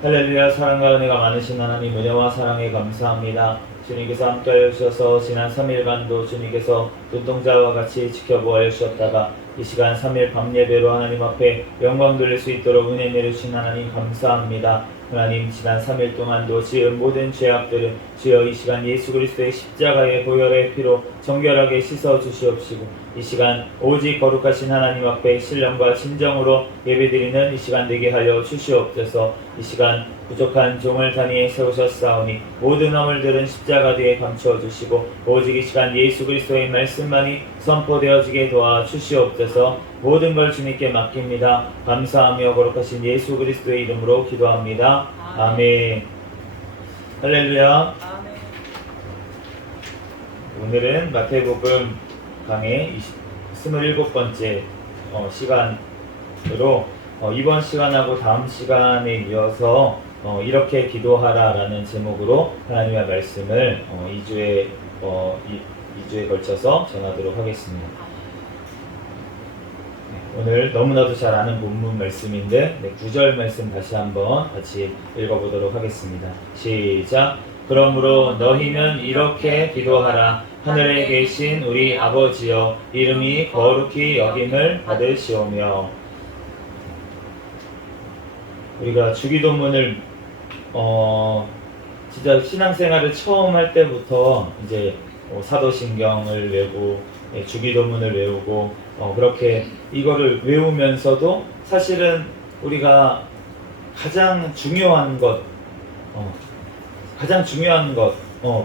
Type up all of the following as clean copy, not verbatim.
할렐루야. 사랑과 은혜가 많으신 하나님, 은혜와 사랑에 감사합니다. 주님께서 함께하여 주셔서 지난 3일간도 주님께서 눈동자와 같이 지켜보아 주셨다가 이 시간 3일 밤예배로 하나님 앞에 영광 돌릴 수 있도록 은혜 내려주신 하나님 감사합니다. 하나님, 지난 3일 동안도 지은 모든 죄악들은 주여 이 시간 예수 그리스도의 십자가의 보혈의 피로 정결하게 씻어 주시옵시고, 이 시간 오직 거룩하신 하나님 앞에 신령과 진정으로 예배드리는 이 시간 되게 하여 주시옵소서. 이 시간 부족한 종을 단위에 세우셨사오니 모든 허물들은 십자가 뒤에 감추어 주시고, 오직 이 시간 예수 그리스도의 말씀만이 선포되어지게 도와 주시옵소서. 모든 걸 주님께 맡깁니다. 감사하며 거룩하신 예수 그리스도의 이름으로 기도합니다. 아멘. 할렐루야. 오늘은 마태복음 강의 27번째 시간으로 이번 시간하고 다음 시간에 이어서 이렇게 기도하라 라는 제목으로 하나님의 말씀을 2주에 걸쳐서 전하도록 하겠습니다. 오늘 너무나도 잘 아는 본문 말씀인데 9절 말씀 다시 한번 같이 읽어보도록 하겠습니다. 시작. 그러므로 너희는 이렇게 기도하라. 하늘에 계신 우리 아버지여, 이름이 거룩히 여김을 받으시오며. 우리가 주기도문을 진짜 신앙생활을 처음 할 때부터 이제 사도신경을 외우고 주기도문을 외우고 그렇게 이거를 외우면서도 사실은 우리가 가장 중요한 것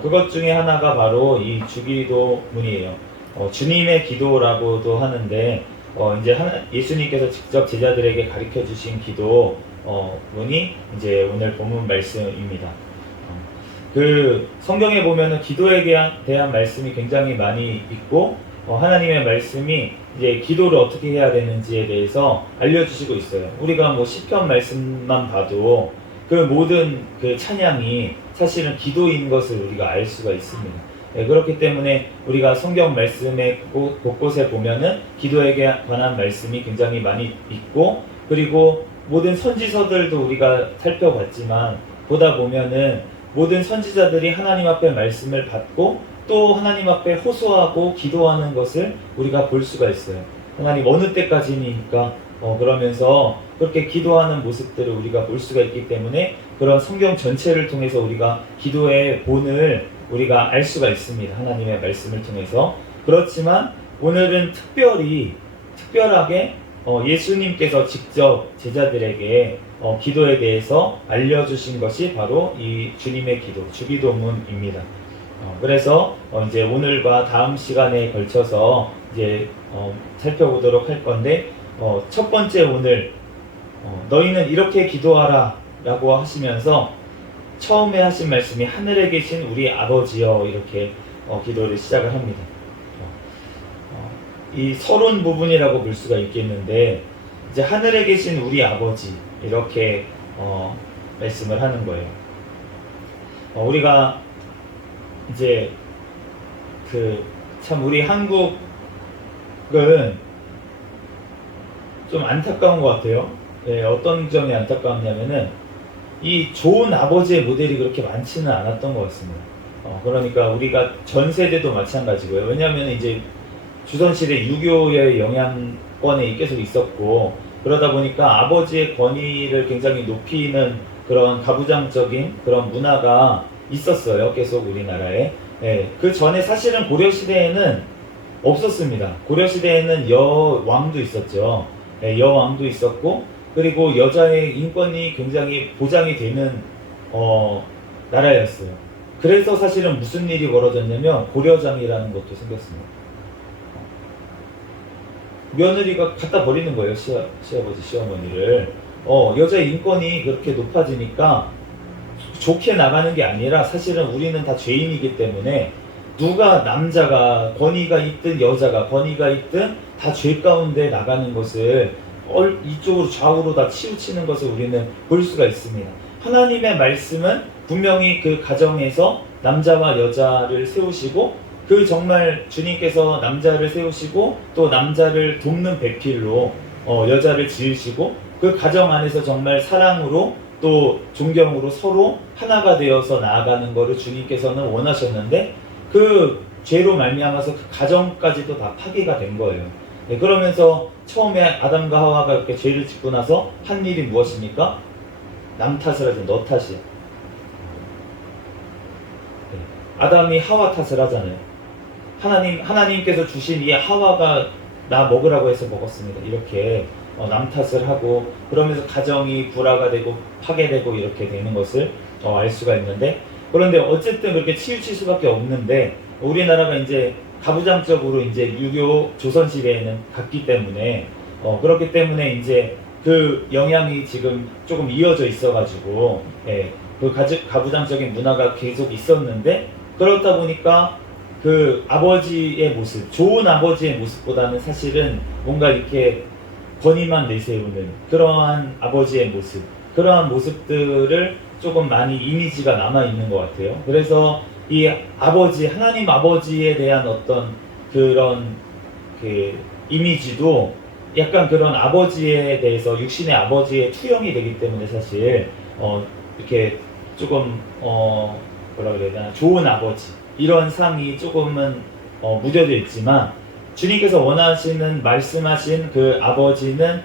그것 중에 하나가 바로 이 주기도문이에요. 주님의 기도라고도 하는데 이제 예수님께서 직접 제자들에게 가르쳐 주신 기도문이 이제 오늘 본문 말씀입니다. 그 성경에 보면은 기도에 대한 말씀이 굉장히 많이 있고 하나님의 말씀이 이제 기도를 어떻게 해야 되는지에 대해서 알려주시고 있어요. 우리가 뭐 시편 말씀만 봐도 그 모든 그 찬양이 사실은 기도인 것을 우리가 알 수가 있습니다. 그렇기 때문에 우리가 성경 말씀의 곳곳에 보면은 기도에 관한 말씀이 굉장히 많이 있고, 그리고 모든 선지서들도 우리가 살펴봤지만 보다 보면은 모든 선지자들이 하나님 앞에 말씀을 받고 또 하나님 앞에 호소하고 기도하는 것을 우리가 볼 수가 있어요. 하나님 어느 때까지니까 그러면서 그렇게 기도하는 모습들을 우리가 볼 수가 있기 때문에 그런 성경 전체를 통해서 우리가 기도의 본을 우리가 알 수가 있습니다. 하나님의 말씀을 통해서. 그렇지만 오늘은 특별하게 예수님께서 직접 제자들에게 기도에 대해서 알려주신 것이 바로 이 주님의 기도, 주기도문입니다. 그래서 이제 오늘과 다음 시간에 걸쳐서 이제 살펴보도록 할 건데, 첫 번째 오늘 너희는 이렇게 기도하라 라고 하시면서 처음에 하신 말씀이 하늘에 계신 우리 아버지여, 이렇게 기도를 시작을 합니다. 이 서론 부분이라고 볼 수가 있겠는데, 이제 하늘에 계신 우리 아버지 이렇게 말씀을 하는 거예요. 우리가 이제 참 우리 한국은 좀 안타까운 것 같아요. 어떤 점이 안타까웠냐면은 이 좋은 아버지의 모델이 그렇게 많지는 않았던 것 같습니다. 그러니까 우리가 전 세대도 마찬가지고요. 왜냐하면 이제 조선시대 유교의 영향권에 계속 있었고, 그러다 보니까 아버지의 권위를 굉장히 높이는 그런 가부장적인 그런 문화가 있었어요. 계속 우리나라에. 그 전에 사실은 고려시대에는 없었습니다. 고려시대에는 여왕도 있었죠. 여왕도 있었고, 그리고 여자의 인권이 굉장히 보장이 되는 나라였어요. 그래서 사실은 무슨 일이 벌어졌냐면 고려장이라는 것도 생겼습니다. 며느리가 갖다 버리는 거예요. 시아버지, 시어머니를. 여자의 인권이 그렇게 높아지니까 좋게 나가는 게 아니라 사실은 우리는 다 죄인이기 때문에 누가 남자가 권위가 있든 여자가 권위가 있든 다 죄 가운데 나가는 것을 이쪽으로 좌우로 다 치우치는 것을 우리는 볼 수가 있습니다. 하나님의 말씀은 분명히 그 가정에서 남자와 여자를 세우시고, 그 정말 주님께서 남자를 세우시고 또 남자를 돕는 배필로 여자를 지으시고, 그 가정 안에서 정말 사랑으로 또 존경으로 서로 하나가 되어서 나아가는 것을 주님께서는 원하셨는데 그 죄로 말미암아서 그 가정까지도 다 파괴가 된 거예요. 네, 그러면서 처음에 아담과 하와가 이렇게 죄를 짓고 나서 한 일이 무엇입니까? 남 탓을 하죠. 너 탓이야. 네, 아담이 하와 탓을 하잖아요. 하나님께서 주신 이 하와가 나 먹으라고 해서 먹었습니다. 이렇게 남 탓을 하고 그러면서 가정이 불화가 되고 파괴되고 이렇게 되는 것을 알 수가 있는데, 그런데 어쨌든 그렇게 치우칠 수밖에 없는데 우리나라가 이제 가부장적으로 이제 유교 조선 시대에는 갔기 때문에 그렇기 때문에 이제 그 영향이 지금 조금 이어져 있어가지고 그 가부장적인 문화가 계속 있었는데, 그렇다 보니까 그 아버지의 모습, 좋은 아버지의 모습보다는 사실은 뭔가 이렇게 권위만 내세우는 그러한 아버지의 모습, 그러한 모습들을 조금 많이 이미지가 남아있는 것 같아요. 그래서 이 아버지, 하나님 아버지에 대한 어떤 그런 그 이미지도 약간 그런 아버지에 대해서 육신의 아버지의 투영이 되기 때문에 사실 이렇게 조금 뭐라 그래야 되나, 좋은 아버지 이런 상이 조금은 묻어져 있지만, 주님께서 원하시는 말씀하신 그 아버지는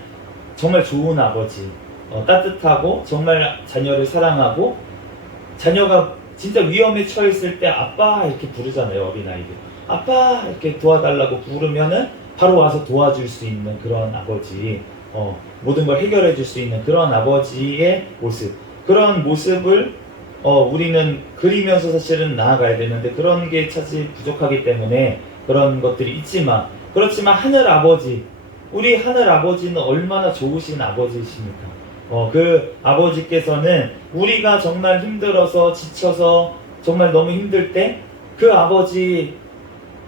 정말 좋은 아버지, 따뜻하고 정말 자녀를 사랑하고, 자녀가 진짜 위험에 처했을 때 아빠 이렇게 부르잖아요. 어린아이들 아빠 이렇게 도와달라고 부르면은 바로 와서 도와줄 수 있는 그런 아버지, 모든 걸 해결해 줄 수 있는 그런 아버지의 모습, 그런 모습을 우리는 그리면서 사실은 나아가야 되는데 그런 게 사실 부족하기 때문에 그런 것들이 있지만, 그렇지만 하늘 아버지, 우리 하늘 아버지는 얼마나 좋으신 아버지이십니까? 그 아버지께서는 우리가 정말 힘들어서 지쳐서 정말 너무 힘들 때 그 아버지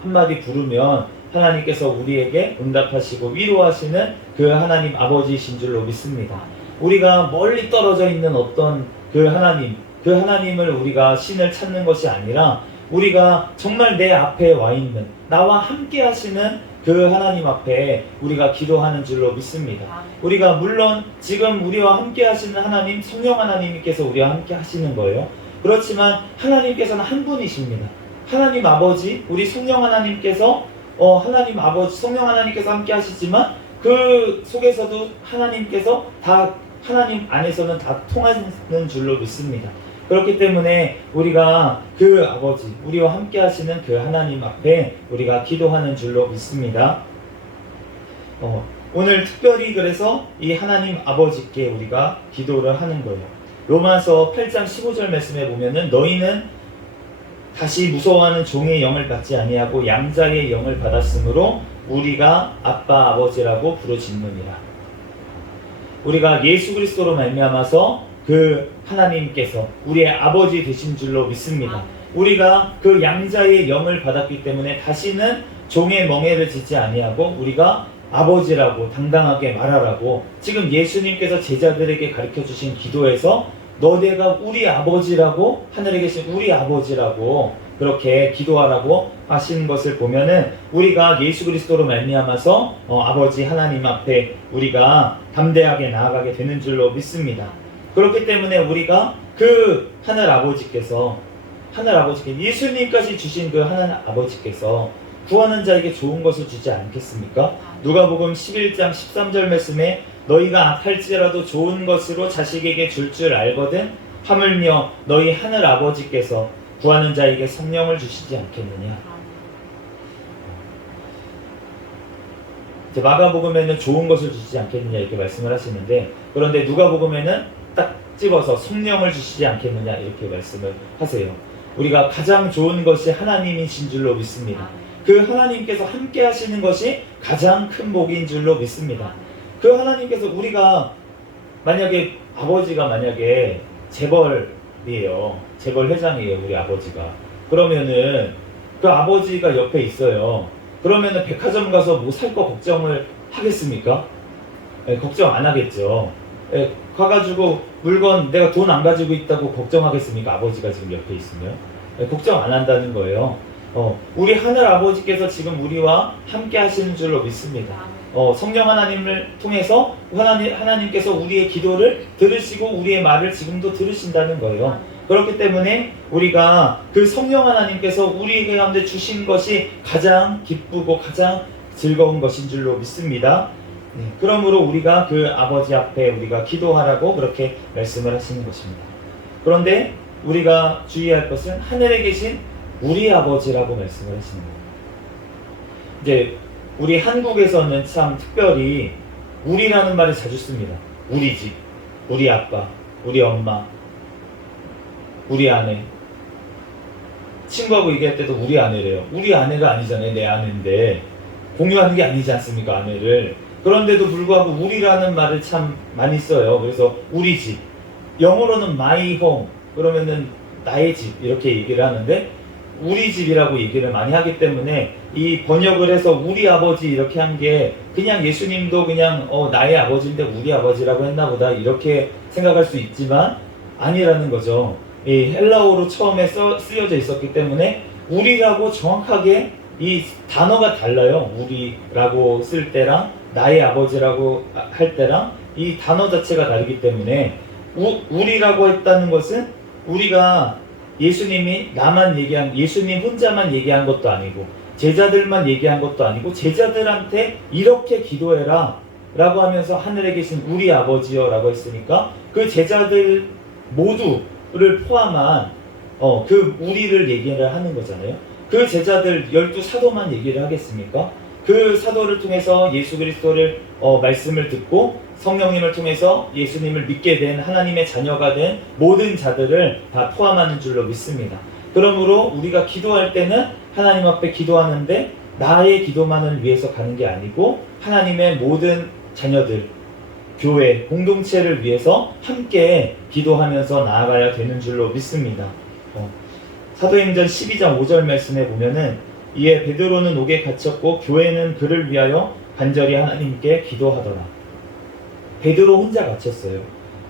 한마디 부르면 하나님께서 우리에게 응답하시고 위로하시는 그 하나님 아버지이신 줄로 믿습니다. 우리가 멀리 떨어져 있는 어떤 그 하나님을 우리가 신을 찾는 것이 아니라 우리가 정말 내 앞에 와 있는, 나와 함께 하시는 그 하나님 앞에 우리가 기도하는 줄로 믿습니다. 우리가 물론 지금 우리와 함께 하시는 하나님, 성령 하나님께서 우리와 함께 하시는 거예요. 그렇지만 하나님께서는 한 분이십니다. 하나님 아버지, 우리 성령 하나님께서 하나님 아버지, 성령 하나님께서 함께 하시지만 그 속에서도 하나님께서 다, 하나님 안에서는 다 통하는 줄로 믿습니다. 그렇기 때문에 우리가 그 아버지, 우리와 함께 하시는 그 하나님 앞에 우리가 기도하는 줄로 믿습니다. 오늘 특별히 그래서 이 하나님 아버지께 우리가 기도를 하는 거예요. 로마서 8장 15절 말씀에 보면은 너희는 다시 무서워하는 종의 영을 받지 아니하고 양자의 영을 받았으므로 우리가 아빠 아버지라고 부르짖느니라. 우리가 예수 그리스도로 말미암아서 그 하나님께서 우리의 아버지 되신 줄로 믿습니다. 우리가 그 양자의 영을 받았기 때문에 다시는 종의 멍에를 짓지 아니하고 우리가 아버지라고 당당하게 말하라고, 지금 예수님께서 제자들에게 가르쳐 주신 기도에서 너네가 우리 아버지라고, 하늘에 계신 우리 아버지라고 그렇게 기도하라고 하신 것을 보면은 우리가 예수 그리스도로 말미암아서 아버지 하나님 앞에 우리가 담대하게 나아가게 되는 줄로 믿습니다. 그렇기 때문에 우리가 그 하늘 아버지께서 예수님까지 주신 그 하늘 아버지께서 구하는 자에게 좋은 것을 주지 않겠습니까? 누가복음 11장 13절 말씀에 너희가 악할지라도 좋은 것으로 자식에게 줄 알거든 하물며 너희 하늘 아버지께서 구하는 자에게 성령을 주시지 않겠느냐. 마가복음에는 좋은 것을 주시지 않겠느냐 이렇게 말씀을 하시는데, 그런데 누가복음에는 딱 집어서 성령을 주시지 않겠느냐 이렇게 말씀을 하세요. 우리가 가장 좋은 것이 하나님이신 줄로 믿습니다. 그 하나님께서 함께 하시는 것이 가장 큰 복인 줄로 믿습니다. 그 하나님께서, 우리가 만약에 아버지가 만약에 재벌이에요. 재벌 회장이에요. 우리 아버지가. 그러면은 그 아버지가 옆에 있어요. 그러면은 백화점 가서 뭐 살 거 걱정을 하겠습니까? 걱정 안 하겠죠. 가가지고 물건 내가 돈 안 가지고 있다고 걱정하겠습니까? 아버지가 지금 옆에 있으면. 걱정 안 한다는 거예요. 우리 하늘 아버지께서 지금 우리와 함께 하시는 줄로 믿습니다. 성령 하나님을 통해서 하나님께서 우리의 기도를 들으시고 우리의 말을 지금도 들으신다는 거예요. 그렇기 때문에 우리가 그 성령 하나님께서 우리 가운데 주신 것이 가장 기쁘고 가장 즐거운 것인 줄로 믿습니다. 그러므로 우리가 그 아버지 앞에 우리가 기도하라고 그렇게 말씀을 하시는 것입니다. 그런데 우리가 주의할 것은 하늘에 계신 우리 아버지라고 말씀을 하시는 거예요. 이제 우리 한국에서는 참 특별히 우리라는 말을 자주 씁니다. 우리 집, 우리 아빠, 우리 엄마, 우리 아내. 친구하고 얘기할 때도 우리 아내래요. 우리 아내가 아니잖아요. 내 아내인데 공유하는 게 아니지 않습니까? 아내를. 그런데도 불구하고 우리라는 말을 참 많이 써요. 그래서 우리 집, 영어로는 my home, 그러면은 나의 집 이렇게 얘기를 하는데 우리 집이라고 얘기를 많이 하기 때문에 이 번역을 해서 우리 아버지 이렇게 한 게 그냥 예수님도 그냥 나의 아버지인데 우리 아버지라고 했나 보다 이렇게 생각할 수 있지만 아니라는 거죠. 이 헬라어로 처음에 쓰여져 있었기 때문에 우리라고 정확하게 이 단어가 달라요. 우리라고 쓸 때랑 나의 아버지라고 할 때랑 이 단어 자체가 다르기 때문에 우리라고 했다는 것은 우리가 예수님이 예수님 혼자만 얘기한 것도 아니고 제자들만 얘기한 것도 아니고 제자들한테 이렇게 기도해라 라고 하면서 하늘에 계신 우리 아버지여 라고 했으니까 그 제자들 모두를 포함한 그 우리를 얘기를 하는 거잖아요. 그 제자들 12사도만 얘기를 하겠습니까? 그 사도를 통해서 예수 그리스도를 말씀을 듣고 성령님을 통해서 예수님을 믿게 된 하나님의 자녀가 된 모든 자들을 다 포함하는 줄로 믿습니다. 그러므로 우리가 기도할 때는 하나님 앞에 기도하는데 나의 기도만을 위해서 가는 게 아니고 하나님의 모든 자녀들, 교회, 공동체를 위해서 함께 기도하면서 나아가야 되는 줄로 믿습니다. 사도행전 12장 5절 말씀에 보면은 이에 베드로는 옥에 갇혔고 교회는 그를 위하여 간절히 하나님께 기도하더라. 베드로 혼자 갇혔어요.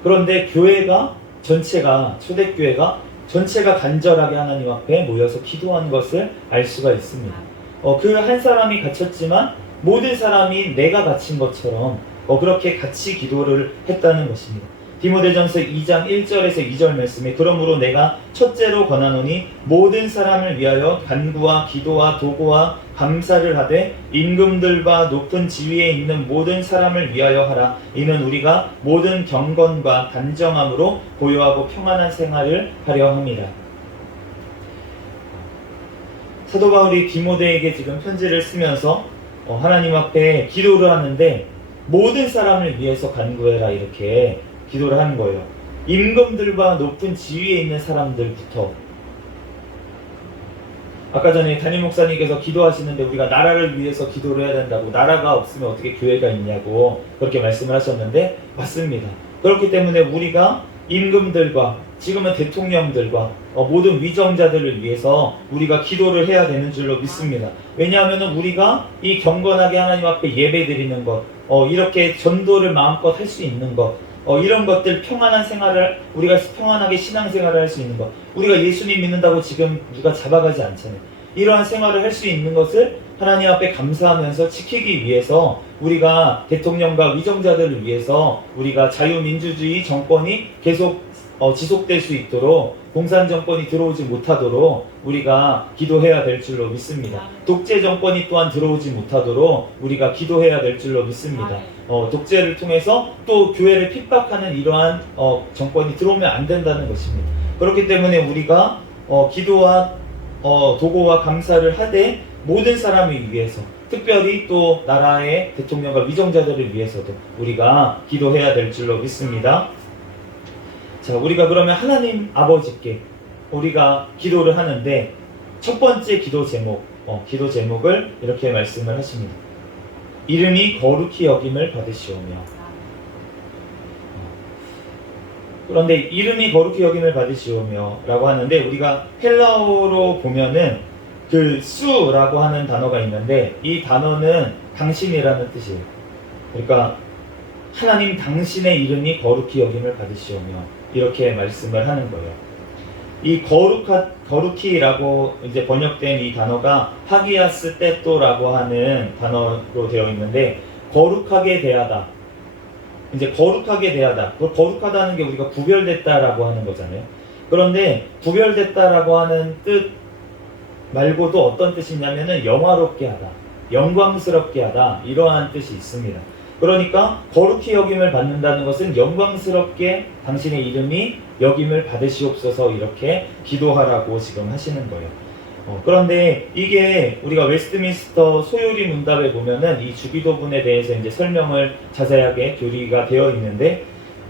그런데 교회가 전체가 초대교회가 전체가 간절하게 하나님 앞에 모여서 기도하는 것을 알 수가 있습니다. 그 한 사람이 갇혔지만 모든 사람이 내가 갇힌 것처럼 그렇게 같이 기도를 했다는 것입니다. 디모데전서 2장 1절에서 2절 말씀에 그러므로 내가 첫째로 권하노니 모든 사람을 위하여 간구와 기도와 도구와 감사를 하되 임금들과 높은 지위에 있는 모든 사람을 위하여 하라. 이는 우리가 모든 경건과 단정함으로 고요하고 평안한 생활을 하려 함이라. 사도 바울이 디모데에게 지금 편지를 쓰면서 하나님 앞에 기도를 하는데 모든 사람을 위해서 간구해라 이렇게 기도를 하는 거예요. 임금들과 높은 지위에 있는 사람들부터. 아까 전에 담임 목사님께서 기도하시는데 우리가 나라를 위해서 기도를 해야 된다고, 나라가 없으면 어떻게 교회가 있냐고 그렇게 말씀을 하셨는데 맞습니다. 그렇기 때문에 우리가 임금들과 지금은 대통령들과 모든 위정자들을 위해서 우리가 기도를 해야 되는 줄로 믿습니다. 왜냐하면 우리가 이 경건하게 하나님 앞에 예배 드리는 것, 이렇게 전도를 마음껏 할 수 있는 것, 이런 것들 평안한 생활을 우리가 평안하게 신앙생활을 할 수 있는 것, 우리가 예수님 믿는다고 지금 누가 잡아가지 않잖아요. 이러한 생활을 할 수 있는 것을 하나님 앞에 감사하면서 지키기 위해서 우리가 대통령과 위정자들을 위해서 우리가 자유민주주의 정권이 계속 지속될 수 있도록 공산 정권이 들어오지 못하도록 우리가 기도해야 될 줄로 믿습니다. 독재 정권이 또한 들어오지 못하도록 우리가 기도해야 될 줄로 믿습니다. 독재를 통해서 또 교회를 핍박하는 이러한 정권이 들어오면 안 된다는 것입니다. 그렇기 때문에 우리가 기도와 도고와 감사를 하되 모든 사람을 위해서, 특별히 또 나라의 대통령과 위정자들을 위해서도 우리가 기도해야 될 줄로 믿습니다. 자, 우리가 그러면 하나님 아버지께 우리가 기도를 하는데 첫 번째 기도 제목을 이렇게 말씀을 하십니다. 이름이 거룩히 여김을 받으시오며. 그런데 이름이 거룩히 여김을 받으시오며 라고 하는데 우리가 헬라어로 보면은 그 수라고 하는 단어가 있는데 이 단어는 당신이라는 뜻이에요. 그러니까 하나님 당신의 이름이 거룩히 여김을 받으시오며 이렇게 말씀을 하는 거예요. 이 거룩히라고 이제 번역된 이 단어가 하기아스 떼또라고 하는 단어로 되어 있는데 거룩하게 대하다. 이제 거룩하게 대하다. 거룩하다는 게 우리가 구별됐다라고 하는 거잖아요. 그런데 구별됐다라고 하는 뜻 말고도 어떤 뜻이 있냐면은 영화롭게 하다, 영광스럽게 하다, 이러한 뜻이 있습니다. 그러니까 거룩히 여김을 받는다는 것은 영광스럽게 당신의 이름이 여김을 받으시옵소서 이렇게 기도하라고 지금 하시는 거예요. 그런데 이게 우리가 웨스트민스터 소요리 문답에 보면은 이 주기도문에 대해서 이제 설명을 자세하게 교리가 되어 있는데,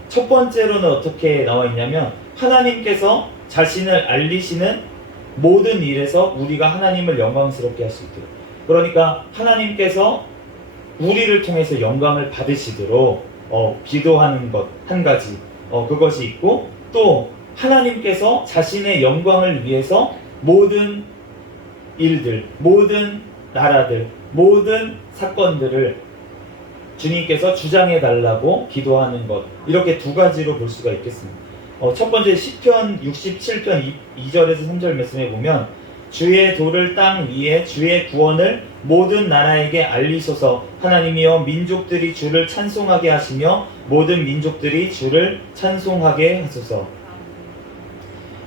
첫 번째로는 어떻게 나와 있냐면 하나님께서 자신을 알리시는 모든 일에서 우리가 하나님을 영광스럽게 할 수 있도록, 그러니까 하나님께서 우리를 통해서 영광을 받으시도록 기도하는 것 한 가지, 그것이 있고, 또 하나님께서 자신의 영광을 위해서 모든 일들, 모든 나라들, 모든 사건들을 주님께서 주장해 달라고 기도하는 것, 이렇게 두 가지로 볼 수가 있겠습니다. 첫 번째 시편 67편 2절에서 3절 말씀에 보면 주의 도를 땅 위에 주의 구원을 모든 나라에게 알리소서. 하나님이여 민족들이 주를 찬송하게 하시며 모든 민족들이 주를 찬송하게 하소서.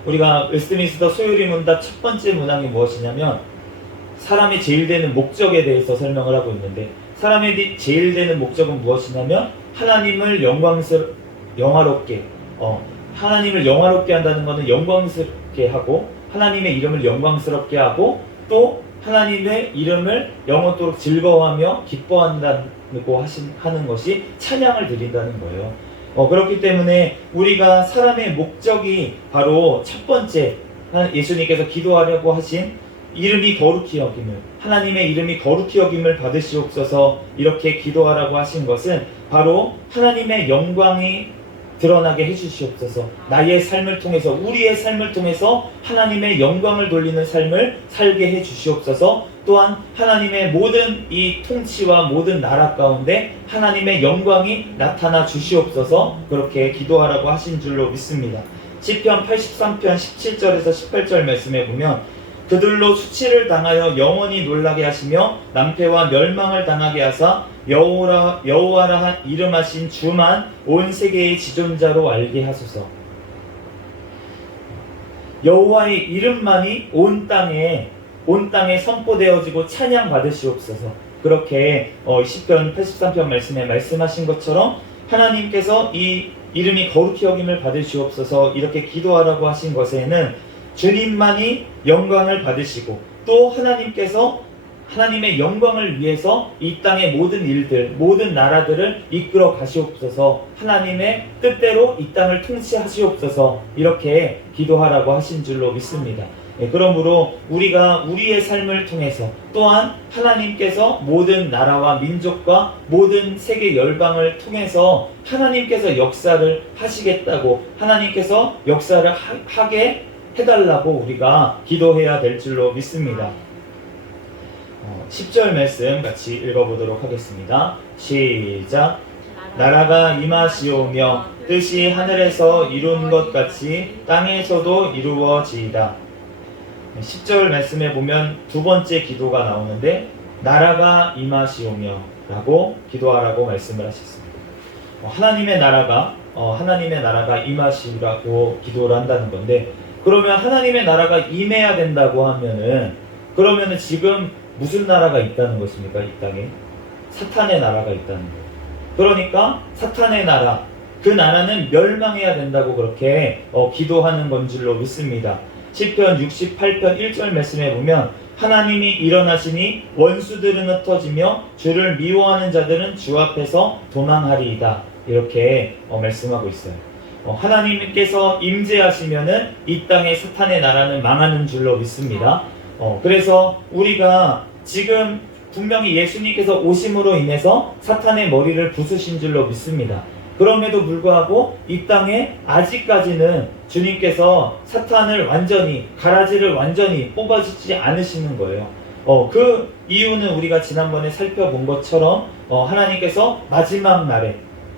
우리가 웨스트민스터 소요리 문답 첫 번째 문항이 무엇이냐면 사람이 제일 되는 목적에 대해서 설명을 하고 있는데, 사람의 제일 되는 목적은 무엇이냐면 하나님을 영화롭게, 하나님을 영화롭게 한다는 것은 영광스럽게 하고 하나님의 이름을 영광스럽게 하고, 또 하나님의 이름을 영원토록 즐거워하며 기뻐한다고 하는 것이 찬양을 드린다는 거예요. 그렇기 때문에 우리가 사람의 목적이 바로 첫 번째, 예수님께서 기도하려고 하신 이름이 거룩히 여김을, 하나님의 이름이 거룩히 여김을 받으시옵소서 이렇게 기도하라고 하신 것은 바로 하나님의 영광이 드러나게 해주시옵소서. 나의 삶을 통해서, 우리의 삶을 통해서 하나님의 영광을 돌리는 삶을 살게 해주시옵소서. 또한 하나님의 모든 이 통치와 모든 나라 가운데 하나님의 영광이 나타나 주시옵소서, 그렇게 기도하라고 하신 줄로 믿습니다. 시편 83편 17절에서 18절 말씀에 보면 그들로 수치를 당하여 영원히 놀라게 하시며 낭패와 멸망을 당하게 하사 여호와라 이름하신 주만 온 세계의 지존자로 알게 하소서. 여호와의 이름만이 온 땅에 선포되어지고 찬양 받으시옵소서. 그렇게 시편 83편 말씀에 말씀하신 것처럼 하나님께서 이 이름이 거룩히 여김을 받으시옵소서 이렇게 기도하라고 하신 것에는 주님만이 영광을 받으시고, 또 하나님께서 하나님의 영광을 위해서 이 땅의 모든 일들, 모든 나라들을 이끌어 가시옵소서, 하나님의 뜻대로 이 땅을 통치하시옵소서 이렇게 기도하라고 하신 줄로 믿습니다. 그러므로 우리가 우리의 삶을 통해서, 또한 하나님께서 모든 나라와 민족과 모든 세계 열방을 통해서 하나님께서 역사를 하시겠다고, 하나님께서 역사를 하게 해달라고 우리가 기도해야 될 줄로 믿습니다. 10절 말씀 같이 읽어보도록 하겠습니다. 시작. 나라가 임하시오며 뜻이 하늘에서 이룬 것 같이 땅에서도 이루어지이다. 10절 말씀에 보면 두 번째 기도가 나오는데, 나라가 임하시오며 라고 기도하라고 말씀을 하셨습니다. 하나님의 나라가 임하시라고 기도를 한다는 건데, 그러면 하나님의 나라가 임해야 된다고 그러면은 지금 무슨 나라가 있다는 것입니까? 이 땅에 사탄의 나라가 있다는 거예요. 그러니까 사탄의 나라, 그 나라는 멸망해야 된다고 그렇게 기도하는 건 줄로 믿습니다. 시편 68편 1절 말씀에 보면 하나님이 일어나시니 원수들은 흩어지며 주를 미워하는 자들은 주 앞에서 도망하리이다 이렇게 말씀하고 있어요. 하나님께서 임재하시면은 이 땅의 사탄의 나라는 망하는 줄로 믿습니다. 그래서 우리가 지금 분명히 예수님께서 오심으로 인해서 사탄의 머리를 부수신 줄로 믿습니다. 그럼에도 불구하고 이 땅에 아직까지는 주님께서 사탄을 가라지를 완전히 뽑아주지 않으시는 거예요. 그 이유는 우리가 지난번에 살펴본 것처럼 하나님께서 마지막 날에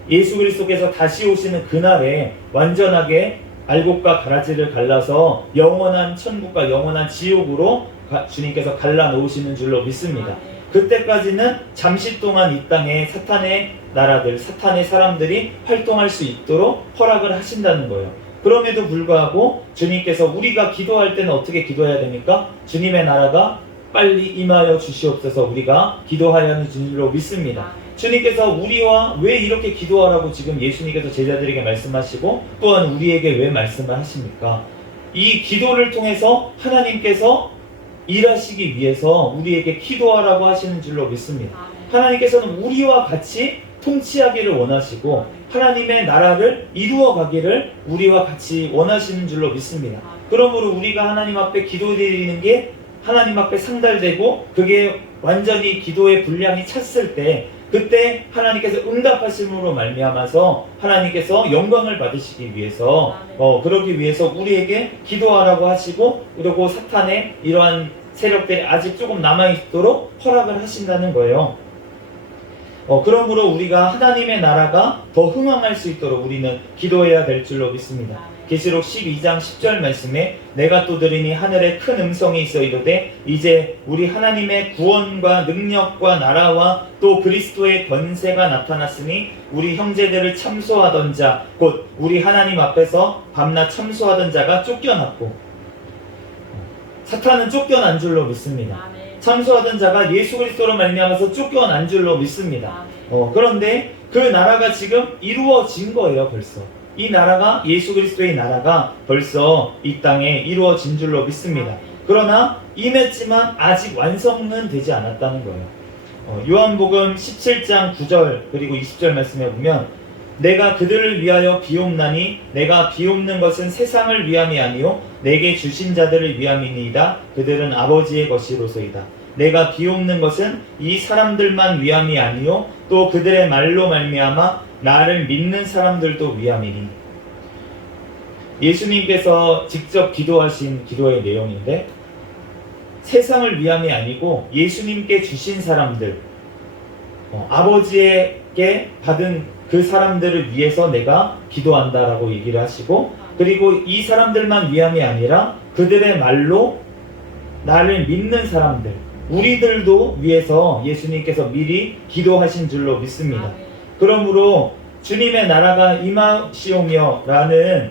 예수 그리스도께서 다시 오시는 그날에 완전하게 알곡과 가라지를 갈라서 영원한 천국과 영원한 지옥으로 주님께서 갈라놓으시는 줄로 믿습니다. 그때까지는 잠시 동안 이 땅에 사탄의 나라들, 사탄의 사람들이 활동할 수 있도록 허락을 하신다는 거예요. 그럼에도 불구하고 주님께서 우리가 기도할 때는 어떻게 기도해야 됩니까? 주님의 나라가 빨리 임하여 주시옵소서 우리가 기도하여 하는 줄로 믿습니다. 주님께서 우리와 왜 이렇게 기도하라고 지금 예수님께서 제자들에게 말씀하시고 또한 우리에게 왜 말씀을 하십니까? 이 기도를 통해서 하나님께서 일하시기 위해서 우리에게 기도하라고 하시는 줄로 믿습니다. 하나님께서는 우리와 같이 통치하기를 원하시고 하나님의 나라를 이루어 가기를 우리와 같이 원하시는 줄로 믿습니다. 그러므로 우리가 하나님 앞에 기도드리는 게 하나님 앞에 상달되고 그게 완전히 기도의 분량이 찼을 때 그때 하나님께서 응답하심으로 말미암아서 하나님께서 영광을 받으시기 위해서 그러기 위해서 우리에게 기도하라고 하시고 그리고 사탄의 이러한 세력들이 아직 조금 남아있도록 허락을 하신다는 거예요. 그러므로 우리가 하나님의 나라가 더 흥왕할 수 있도록 우리는 기도해야 될 줄로 믿습니다. 계시록 12장 10절 말씀에 내가 또 들으니 하늘에 큰 음성이 있어 이르되 이제 우리 하나님의 구원과 능력과 나라와 또 그리스도의 권세가 나타났으니 우리 형제들을 참소하던 자 곧 우리 하나님 앞에서 밤낮 참소하던 자가 쫓겨났고 사탄은 쫓겨난 줄로 믿습니다. 참소하던 자가 예수 그리스도로 말미암아서 쫓겨난 줄로 믿습니다. 그런데 그 나라가 지금 이루어진 거예요. 벌써 이 나라가 예수 그리스도의 나라가 벌써 이 땅에 이루어진 줄로 믿습니다. 그러나 임했지만 아직 완성은 되지 않았다는 거예요. 요한복음 17장 9절 그리고 20절 말씀에 보면 내가 그들을 위하여 비옵나니 내가 비옵는 것은 세상을 위함이 아니요 내게 주신 자들을 위함이니이다. 그들은 아버지의 것이로소이다. 내가 비옵는 것은 이 사람들만 위함이 아니요 또 그들의 말로 말미암아 나를 믿는 사람들도 위함이니. 예수님께서 직접 기도하신 기도의 내용인데 세상을 위함이 아니고 예수님께 주신 사람들 아버지에게 받은 그 사람들을 위해서 내가 기도한다라고 얘기를 하시고 그리고 이 사람들만 위함이 아니라 그들의 말로 나를 믿는 사람들 우리들도 위해서 예수님께서 미리 기도하신 줄로 믿습니다. 그러므로 주님의 나라가 임하시오며 라는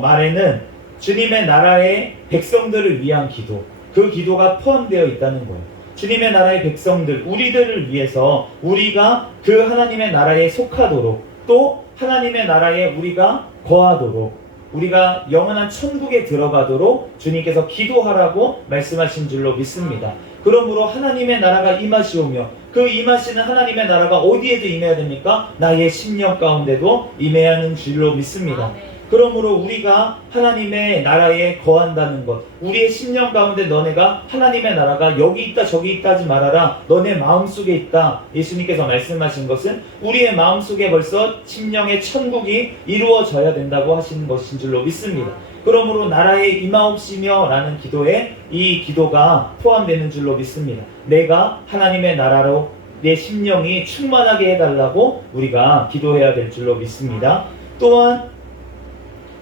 말에는 주님의 나라의 백성들을 위한 기도 그 기도가 포함되어 있다는 거예요. 주님의 나라의 백성들 우리들을 위해서 우리가 그 하나님의 나라에 속하도록 또 하나님의 나라에 우리가 거하도록 우리가 영원한 천국에 들어가도록 주님께서 기도하라고 말씀하신 줄로 믿습니다. 그러므로 하나님의 나라가 임하시오며 그 임하시는 하나님의 나라가 어디에도 임해야 됩니까? 나의 심령 가운데도 임해야 하는 줄로 믿습니다. 그러므로 우리가 하나님의 나라에 거한다는 것 우리의 심령 가운데 너네가 하나님의 나라가 여기 있다 저기 있다 하지 말아라 너네 마음속에 있다 예수님께서 말씀하신 것은 우리의 마음속에 벌써 심령의 천국이 이루어져야 된다고 하시는 것인 줄로 믿습니다. 그러므로 나라에 임하옵시며 라는 기도에 이 기도가 포함되는 줄로 믿습니다. 내가 하나님의 나라로 내 심령이 충만하게 해달라고 우리가 기도해야 될 줄로 믿습니다. 또한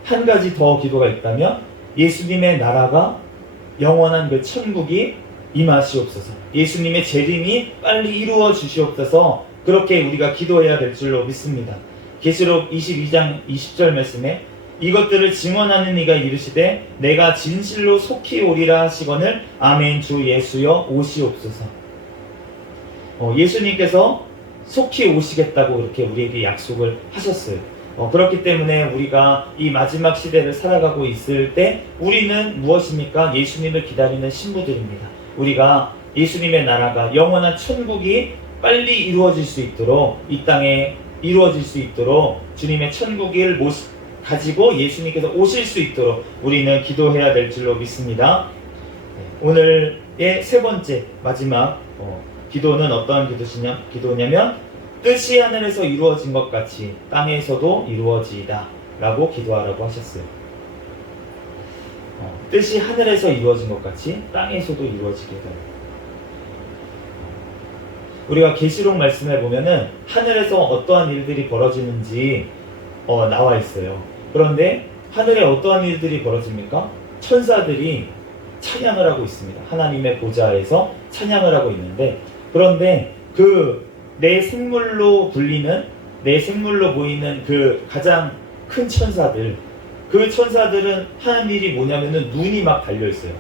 한 가지 더 기도가 있다면 예수님의 나라가 영원한 그 천국이 임하시옵소서 예수님의 재림이 빨리 이루어 주시옵소서 그렇게 우리가 기도해야 될 줄로 믿습니다. 계시록 22장 20절 말씀에 이것들을 증언하는 이가 이르시되 내가 진실로 속히 오리라 하시거늘 아멘 주 예수여 오시옵소서. 예수님께서 속히 오시겠다고 이렇게 우리에게 약속을 하셨어요. 그렇기 때문에 우리가 이 마지막 시대를 살아가고 있을 때 우리는 무엇입니까? 예수님을 기다리는 신부들입니다. 우리가 예수님의 나라가 영원한 천국이 빨리 이루어질 수 있도록 이 땅에 이루어질 수 있도록 주님의 천국을 가지고 예수님께서 오실 수 있도록 우리는 기도해야 될 줄로 믿습니다. 오늘의 세 번째 마지막 기도는 어떠한 기도냐면 뜻이 하늘에서 이루어진 것 같이 땅에서도 이루어지이다 라고 기도하라고 하셨어요. 뜻이 하늘에서 이루어진 것 같이 땅에서도 이루어지게 해달라. 우리가 계시록 말씀에 보면은 하늘에서 어떠한 일들이 벌어지는지 나와 있어요. 그런데 하늘에 어떠한 일들이 벌어집니까? 천사들이 찬양을 하고 있습니다. 하나님의 보좌에서 찬양을 하고 있는데 그런데 그 내 생물로 불리는, 내 생물로 보이는 그 가장 큰 천사들, 그 천사들은 하는 일이 뭐냐면은 눈이 막 달려있어요.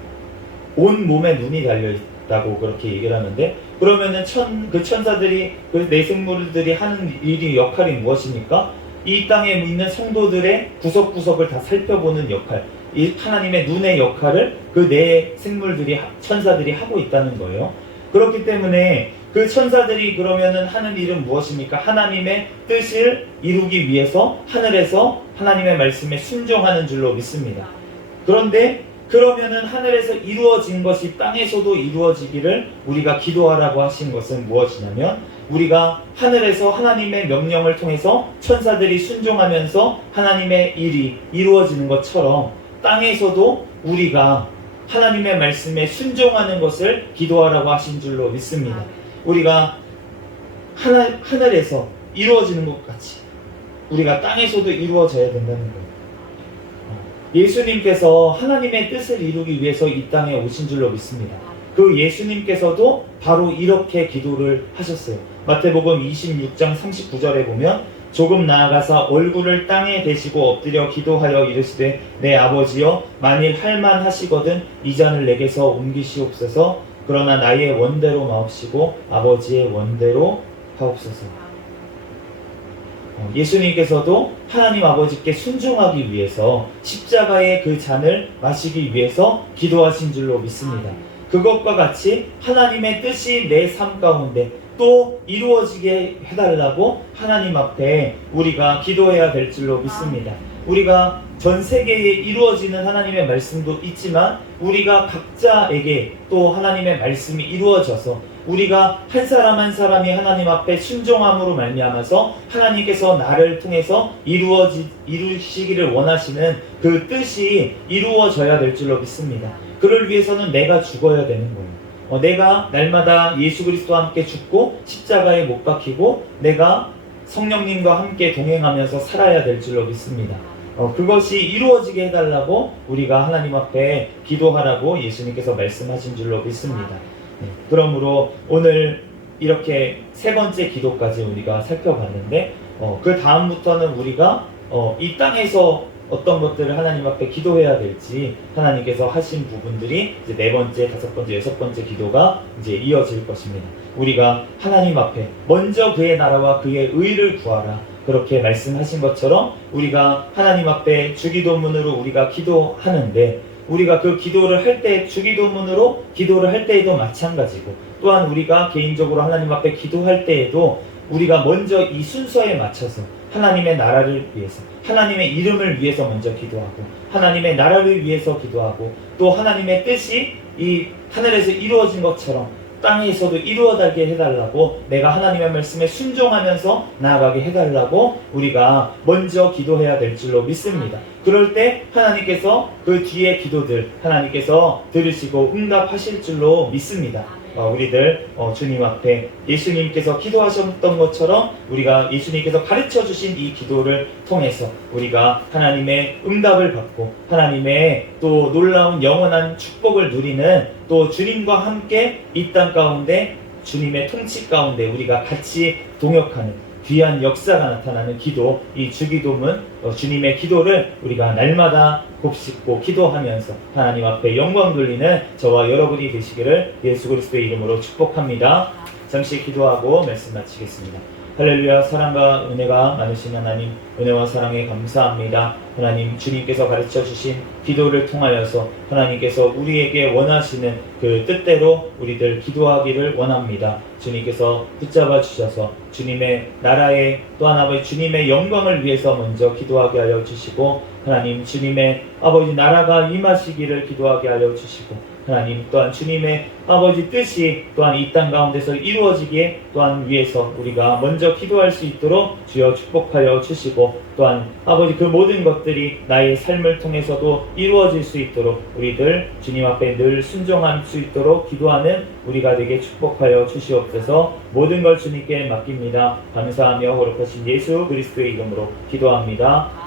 온 몸에 눈이 달려있다고 그렇게 얘기를 하는데, 그러면은 그 천사들이, 그 내생물들이 하는 일이, 역할이 무엇입니까? 이 땅에 있는 성도들의 구석구석을 다 살펴보는 역할, 이 하나님의 눈의 역할을 그 내생물들이, 천사들이 하고 있다는 거예요. 그렇기 때문에 그 천사들이 그러면은 하는 일은 무엇입니까? 하나님의 뜻을 이루기 위해서 하늘에서 하나님의 말씀에 순종하는 줄로 믿습니다. 그런데 그러면은 하늘에서 이루어진 것이 땅에서도 이루어지기를 우리가 기도하라고 하신 것은 무엇이냐면, 우리가 하늘에서 하나님의 명령을 통해서 천사들이 순종하면서 하나님의 일이 이루어지는 것처럼 땅에서도 우리가 하나님의 말씀에 순종하는 것을 기도하라고 하신 줄로 믿습니다. 우리가 하늘에서 이루어지는 것 같이 우리가 땅에서도 이루어져야 된다는 거예요. 예수님께서 하나님의 뜻을 이루기 위해서 이 땅에 오신 줄로 믿습니다. 그 예수님께서도 바로 이렇게 기도를 하셨어요. 마태복음 26장 39절에 보면, 조금 나아가사 얼굴을 땅에 대시고 엎드려 기도하여 이르시되, 내 아버지여, 만일 할만하시거든 이 잔을 내게서 옮기시옵소서. 그러나 나의 원대로 마옵시고 아버지의 원대로 하옵소서. 예수님께서도 하나님 아버지께 순종하기 위해서 십자가의 그 잔을 마시기 위해서 기도하신 줄로 믿습니다. 그것과 같이 하나님의 뜻이 내 삶 가운데 또 이루어지게 해달라고 하나님 앞에 우리가 기도해야 될 줄로 믿습니다. 우리가 전 세계에 이루어지는 하나님의 말씀도 있지만, 우리가 각자에게 또 하나님의 말씀이 이루어져서 우리가 한 사람 한 사람이 하나님 앞에 순종함으로 말미암아서 하나님께서 나를 통해서 이루시기를 원하시는 그 뜻이 이루어져야 될 줄로 믿습니다. 그를 위해서는 내가 죽어야 되는 거예요. 내가 날마다 예수 그리스도와 함께 죽고 십자가에 못 박히고 내가 성령님과 함께 동행하면서 살아야 될 줄로 믿습니다. 그것이 이루어지게 해달라고 우리가 하나님 앞에 기도하라고 예수님께서 말씀하신 줄로 믿습니다. 그러므로 오늘 이렇게 세 번째 기도까지 우리가 살펴봤는데, 그 다음부터는 우리가 이 땅에서 어떤 것들을 하나님 앞에 기도해야 될지 하나님께서 하신 부분들이 이제 네 번째, 다섯 번째, 여섯 번째 기도가 이제 이어질 것입니다. 우리가 하나님 앞에 먼저 그의 나라와 그의 의를 구하라, 그렇게 말씀하신 것처럼 우리가 하나님 앞에 주기도문으로 우리가 기도하는데, 우리가 그 기도를 할 때, 주기도문으로 기도를 할 때에도 마찬가지고, 또한 우리가 개인적으로 하나님 앞에 기도할 때에도 우리가 먼저 이 순서에 맞춰서 하나님의 나라를 위해서, 하나님의 이름을 위해서 먼저 기도하고, 하나님의 나라를 위해서 기도하고, 또 하나님의 뜻이 이 하늘에서 이루어진 것처럼 땅에서도 이루어지게 해달라고, 내가 하나님의 말씀에 순종하면서 나아가게 해달라고 우리가 먼저 기도해야 될 줄로 믿습니다. 그럴 때 하나님께서 그 뒤에 기도들 하나님께서 들으시고 응답하실 줄로 믿습니다. 우리들 주님 앞에 예수님께서 기도하셨던 것처럼 우리가 예수님께서 가르쳐 주신 이 기도를 통해서 우리가 하나님의 응답을 받고 하나님의 또 놀라운 영원한 축복을 누리는, 또 주님과 함께 이 땅 가운데 주님의 통치 가운데 우리가 같이 동역하는 귀한 역사가 나타나는 기도, 이 주기도문, 주님의 기도를 우리가 날마다 곱씹고 기도하면서 하나님 앞에 영광 돌리는 저와 여러분이 되시기를 예수 그리스도의 이름으로 축복합니다. 잠시 기도하고 말씀 마치겠습니다. 할렐루야. 사랑과 은혜가 많으신 하나님, 은혜와 사랑에 감사합니다. 하나님, 주님께서 가르쳐 주신 기도를 통하여서 하나님께서 우리에게 원하시는 그 뜻대로 우리들 기도하기를 원합니다. 주님께서 붙잡아 주셔서 주님의 나라에, 또한 아버지 주님의 영광을 위해서 먼저 기도하게 하여 주시고, 하나님 주님의 아버지 나라가 임하시기를 기도하게 하여 주시고, 하나님 또한 주님의 아버지 뜻이 또한 이 땅 가운데서 이루어지기에 또한 위해서 우리가 먼저 기도할 수 있도록 주여 축복하여 주시고, 또한 아버지 그 모든 것들이 나의 삶을 통해서도 이루어질 수 있도록 우리들 주님 앞에 늘 순종할 수 있도록 기도하는 우리가 되게 축복하여 주시옵소서. 모든 걸 주님께 맡깁니다. 감사하며 거룩하신 예수 그리스도의 이름으로 기도합니다.